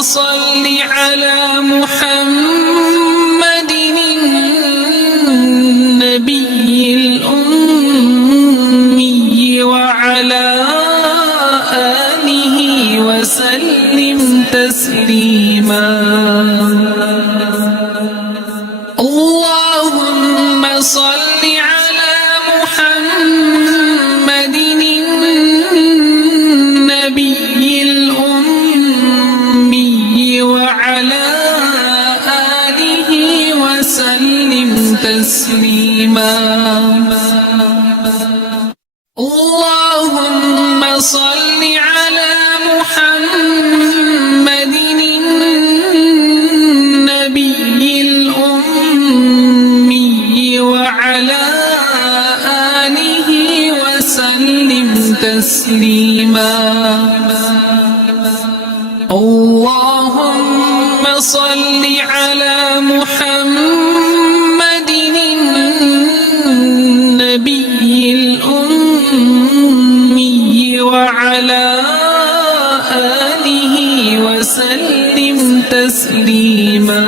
صل على محمد النبي الأمي وعلى آله وسلم تسليما. اللهم صل على محمد النبي الأمي وعلى آله وسلم تسليما. اللهم صل على محمد النبي الأمي وعلى آله وسلم تسليما. اللهم صل على محمد النبي الأمي وعلى آله وسلم تسليما.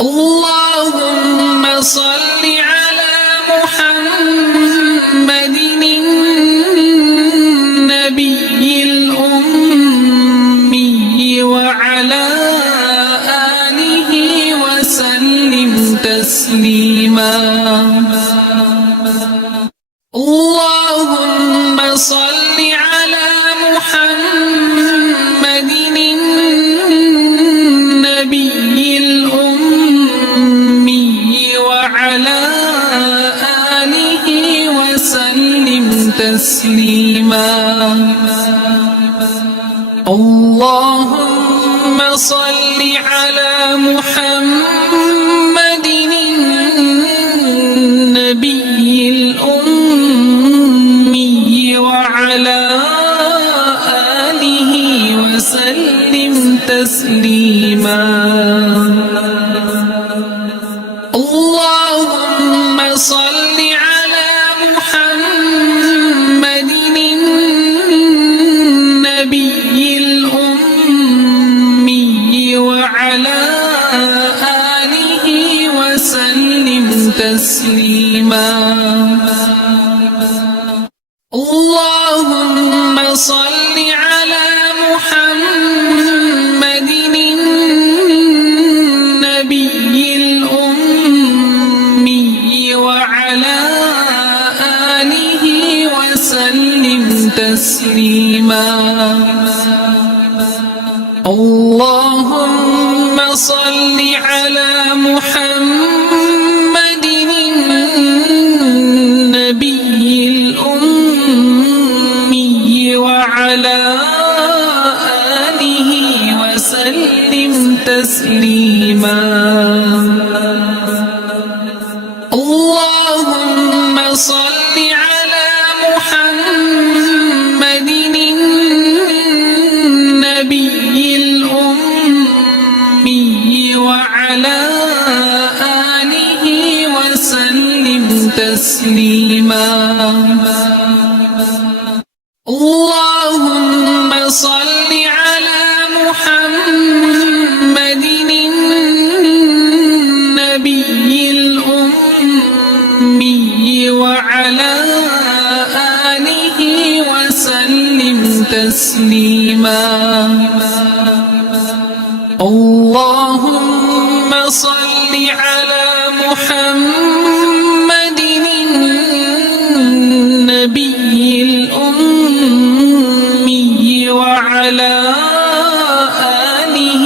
اللهم صل على محمد النبي الأمي وعلى آله وسلم تسليما. اللهم صل على محمد النبي الأمي وعلى آله وسلم تسليما. اللهم صل على محمد النبي الأمي وعلى آله وسلم تسليما. اللهم صل على محمد النبي الأمي وعلى آله وسلم تسليما. اللهم صل على محمد النبي الأمي وعلى آله وسلم تسليما. اللهم صل على محمد النبي الأمي وعلى آله وسلم تسليما. اللهم صل على محمد النبي الأمي وعلى آله وسلم تسليما. اللهم صل على محمد النبي الأمي وعلى آله وسلم تسليما. اللهم صل على محمد النبي الأمي وعلى آله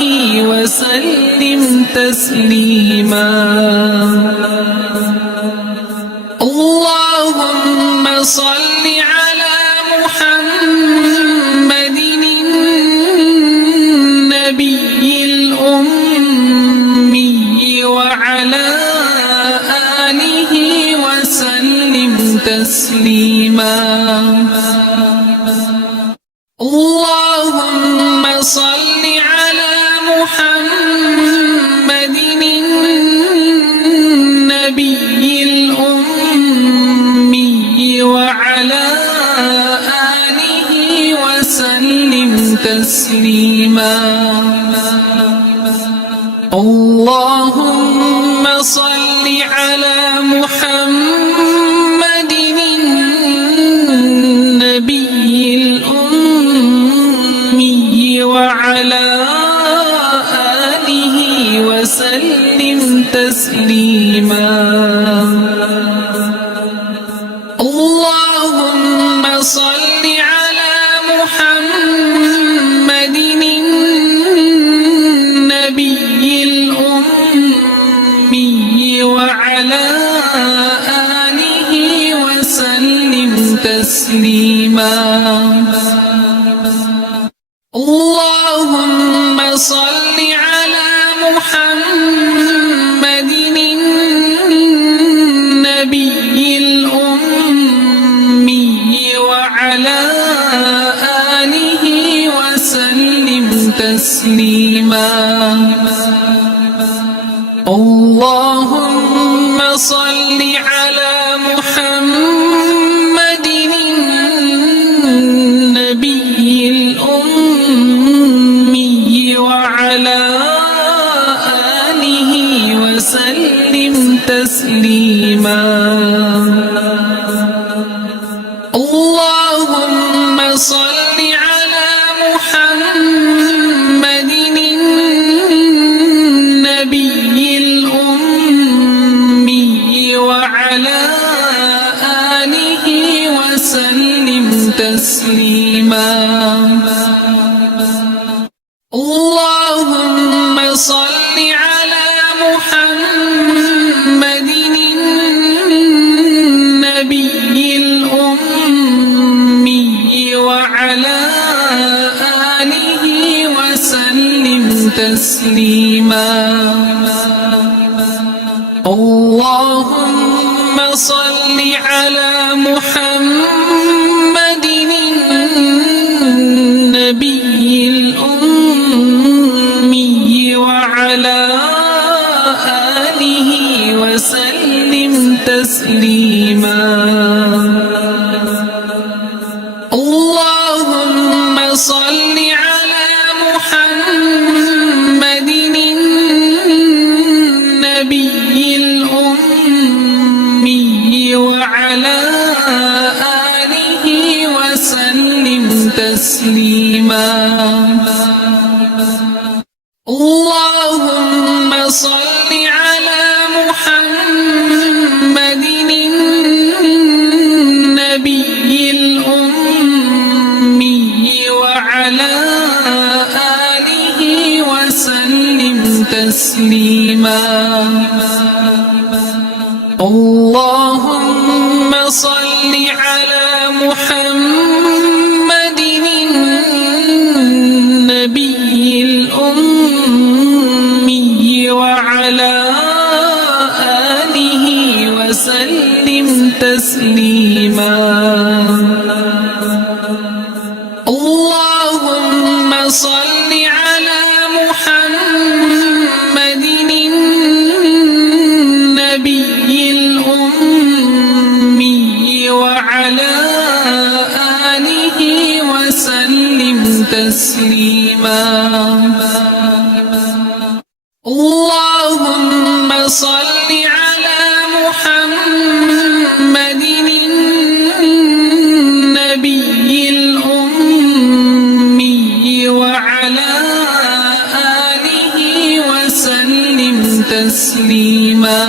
وسلم تسليما. اللهم صل على محمد النبي الأمي وعلى آله وسلم تسليما. اللهم صل على محمد النبي الأمي وعلى آله وسلم تسليما اللهم صل على محمد النبي الأمي وعلى آله وسلم تسليما اللهم صل على محمد النبي الأمي وعلى آله وسلم تسليما اللهم صل على محمد النبي الأمي وعلى آله وسلم تسليما اللهم صل على محمد النبي الأمي وعلى آله وسلم تسليما اللهم صل على محمد النبي الأمي وعلى آله وسلم تسليما اللهم صل على محمد النبي الأمي وعلى آله وسلم تسليما اللهم صل على محمد النبي الأمي وعلى آله وسلم تسليما اللهم صل على محمد النبي الأمي وعلى آله وسلم تسليما اللهم صل على محمد النبي الأمي وعلى آله وسلم تسليما اللهم صل على محمد النبي الأمي وعلى آله وسلم تسليما اللهم صل على محمد النبي الأمي وعلى آله وسلم تسليما اللهم صل على محمد النبي الأمي وعلى آله وسلم تسليما